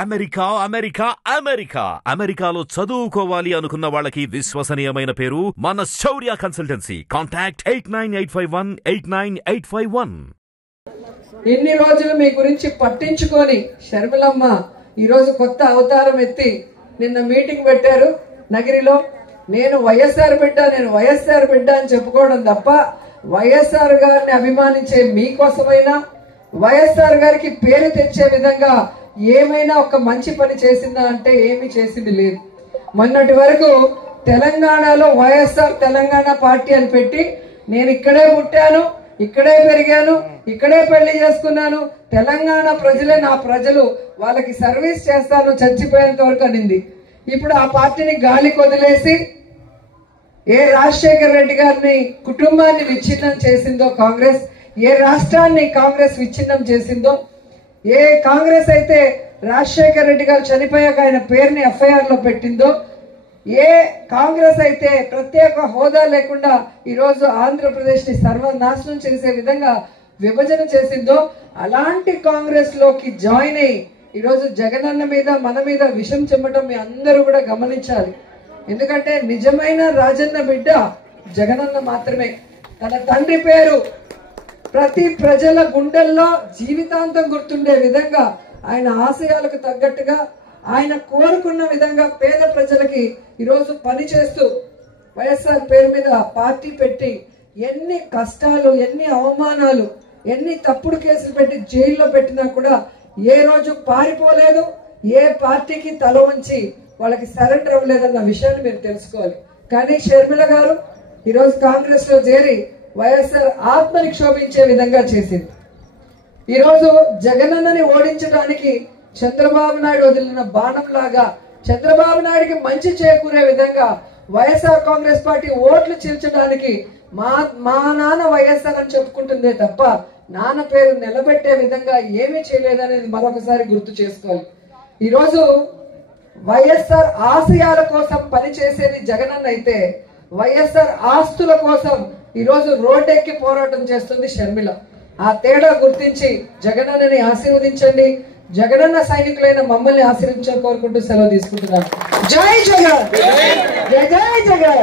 America America America అమెరికాలో చదువుకోవాలి అనుకున్న వాళ్ళకి విశ్వసనీయమైన పేరు మన శౌర్య కన్సల్టెన్సీ. కాంటాక్ట్ 8985189851. ఇన్ని రోజులు మీ గురించి పట్టించుకొని షర్మిలమ్మ ఈరోజు కొత్త అవతారం ఎత్తి నిన్న మీటింగ్ పెట్టారు నగిరిలో. నేను వైఎస్ఆర్ బిడ్డ అని చెప్పుకోవడం తప్ప వైఎస్ఆర్ గారిని అభిమానించే మీకోసమైనా వైఎస్ఆర్ గారికి పేరు తెచ్చే విధంగా ఏమైనా ఒక మంచి పని చేసిందా అంటే ఏమీ చేసింది లేదు. మొన్నటి వరకు తెలంగాణలో వైఎస్ఆర్ తెలంగాణ పార్టీ అని పెట్టి నేను ఇక్కడే పుట్టాను, ఇక్కడే పెరిగాను, ఇక్కడే పెళ్లి చేసుకున్నాను, తెలంగాణ ప్రజలే నా ప్రజలు, వాళ్ళకి సర్వీస్ చేస్తాను చచ్చిపోయేంత వరకు అనింది. ఇప్పుడు ఆ పార్టీని గాలికి వదిలేసి ఏ రాజశేఖర రెడ్డి గారిని కుటుంబాన్ని విచ్ఛిన్నం చేసిందో కాంగ్రెస్, ఏ రాష్ట్రాన్ని కాంగ్రెస్ విచ్ఛిన్నం చేసిందో, ఏ కాంగ్రెస్ అయితే రాజశేఖర రెడ్డి గారు చనిపోయాక ఆయన పేరుని ఎఫ్ఐఆర్ లో పెట్టిందో, ఏ కాంగ్రెస్ అయితే ప్రత్యేక హోదా లేకుండా ఈరోజు ఆంధ్రప్రదేశ్ ని సర్వనాశనం చేసే విధంగా విభజన చేసిందో అలాంటి కాంగ్రెస్ లోకి జాయిన్ అయ్యి ఈరోజు జగనన్న మీద మన మీద విషం చెమ్మటం మీ అందరూ కూడా గమనించాలి. ఎందుకంటే నిజమైన రాజన్న బిడ్డ జగనన్న మాత్రమే. తన తండ్రి పేరు ప్రతి ప్రజల గుండెల్లో జీవితాంతం గుర్తుండే విధంగా ఆయన ఆశయాలకు తగ్గట్టుగా ఆయన కోరుకున్న విధంగా పేద ప్రజలకి ఈరోజు పని చేస్తూ వైఎస్ఆర్ పేరు మీద పార్టీ పెట్టి ఎన్ని కష్టాలు, ఎన్ని అవమానాలు, ఎన్ని తప్పుడు కేసులు పెట్టి జైల్లో పెట్టినా కూడా ఏ రోజు పారిపోలేదు, ఏ పార్టీకి తల వంచి వాళ్ళకి సరెండర్ అవ్వలేదన్న విషయాన్ని మీరు తెలుసుకోవాలి. కానీ షర్మిల గారు ఈరోజు కాంగ్రెస్ లో చేరి వైఎస్ఆర్ ఆత్మని క్షోభించే విధంగా చేసింది. ఈరోజు జగనన్నని ఓడించడానికి చంద్రబాబు నాయుడు వదిలిన బాణం లాగా చంద్రబాబు నాయుడికి మంచి చేకూరే విధంగా వైఎస్ఆర్ కాంగ్రెస్ పార్టీ ఓట్లు చీల్చడానికి మా నాన్న వైఎస్ఆర్ అని చెప్పుకుంటుందే తప్ప నాన్న పేరు నిలబెట్టే విధంగా ఏమీ చేయలేదనేది మరొకసారి గుర్తు చేసుకోవాలి. ఈరోజు వైఎస్ఆర్ ఆశయాల కోసం పనిచేసేది జగనన్న అయితే వైఎస్ఆర్ ఆస్తుల కోసం ఈరోజు రోడ్డెక్కి పోరాటం చేస్తుంది షర్మిల. ఆ తేడా గుర్తించి జగనన్నని ఆశీర్వదించండి. జగనన్న సైనికులైన మమ్మల్ని ఆశీర్వదించాలని కోరుకుంటూ సెలవు తీసుకుంటున్నాను. జై జగన్, జై జై జగన్.